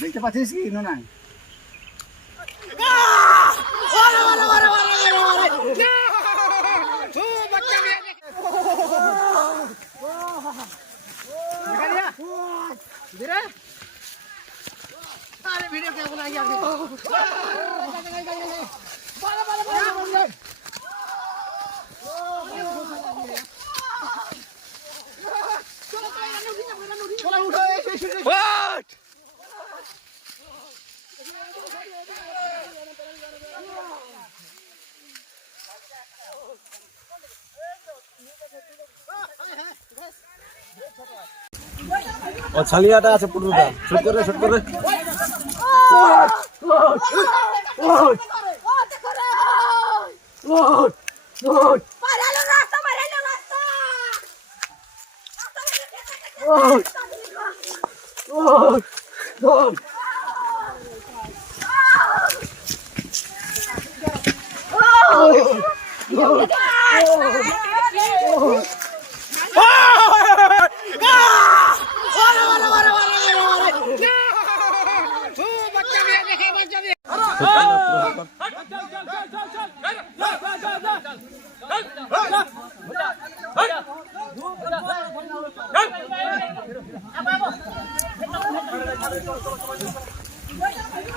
দেখতে পাচ্ছিস কি না? ভিডিও কেমন আগে ও ছালিয়াটা আছে পুরোটা শুট করে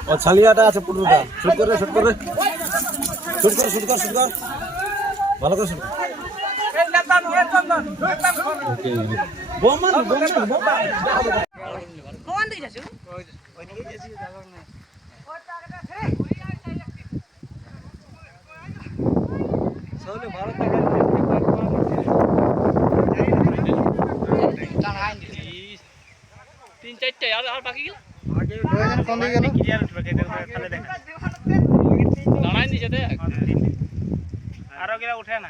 ও ছালিয়াটা আছে পুরোটা শুট করে ভালো করে শুট তিন চারটে আর বাকি গেল দাঁড়ায় নিচে দেখ আরো গেলে উঠে না।